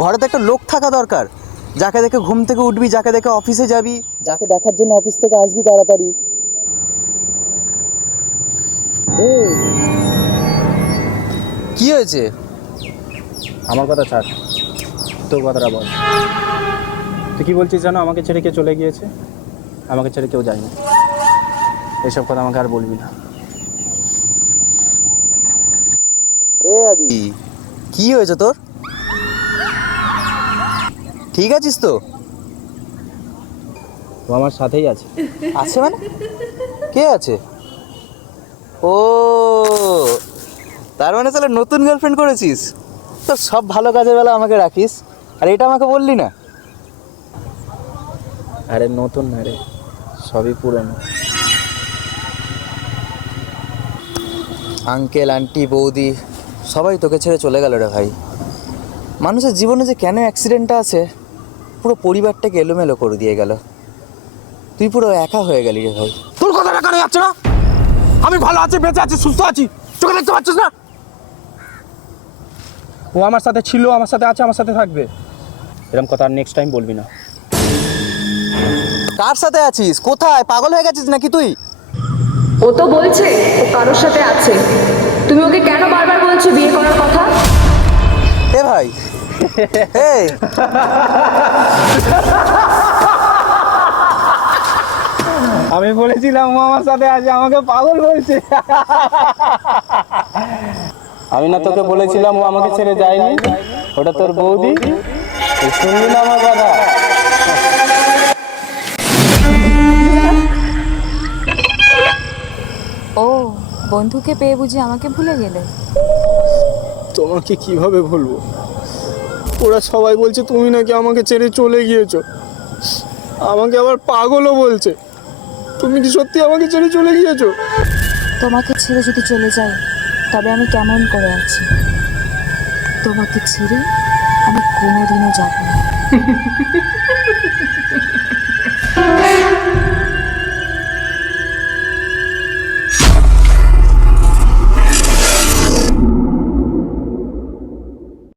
ঘরে তো একটা লোক থাকা দরকার, যাকে দেখে ঘুম থেকে উঠবি, যাকে দেখে অফিসে যাবি, যাকে দেখার জন্য অফিস থেকে আসবি তাড়াতাড়ি। কি হয়েছে? আমার কথা ছাড়, তোর কথাটা বল। তুই কি বলছিস জানো? আমাকে ছেড়ে কেউ চলে গিয়েছে, আমাকে ছেড়ে কেউ যায়নি। এসব কথা আমাকে আর বলবি না। আদি, কি হয়েছে তোর? ঠিক আছিস তো? ও আমার সাথেই আছে। আছে মানে? কে আছে? ও, তার মানে তাহলে নতুন গার্লফ্রেন্ড করেছিস? তো সব ভালো কাজের বেলা আমাকে রাখিস, আর এটা আমাকে বললি না। আরে নতুন না রে, সবই পুরনো। আঙ্কেল আন্টি বৌদি সবাই তোকে ছেড়ে চলে গেল রে ভাই। মানুষের জীবনে যে কেন অ্যাক্সিডেন্টটা আছে, পুরো পরিবারটাকে এলোমেলো করে দিয়ে গেল। তুই পুরো একা হয়ে গেলি রে ভাই। তোর কথাটা কানে যাচ্ছে না? আমি ভালো আছি, বেঁচে আছি, সুস্থ আছি, চোখে দেখতে পাচ্ছিস না? ও আমার সাথে ছিল, আমার সাথে আছে, আমার সাথে থাকবে। এরকম কথা আর নেক্সট টাইম বলবি না। কার সাথে আছিস? কোথায়? পাগল হয়ে গেছিস নাকি তুই? ও তো বলছে ও কারোর সাথে আছে। তুমি ওকে কেন বারবার বলছো বিয়ে করার কথা? এ ভাই, এই আমি বলেছিলাম ও আমার সাথে আছে, আমাকে পাগল বলছে। আমি না তোকে বলেছিলাম ও আমাকে ছেড়ে যায়নি? ওটা তোর বৌদি, তুই শুনলি না আমার কথা? ও, বন্ধুকে পেয়ে বুঝি আমাকে ভুলে গেলে? তোমাকে কিভাবে বলবো? ওরা সবাই বলছে তুমি নাকি আমাকে ছেড়ে চলে গিয়েছো, আমাকে আবার পাগলও বলছে। তুমি কি সত্যি আমাকে ছেড়ে চলে গিয়েছো? তোমাকে ছেড়ে যদি চলে যাই তবে আমি কেমন করে আছি? তোমাকে ছেড়ে আমি কোনোদিনও যাব না।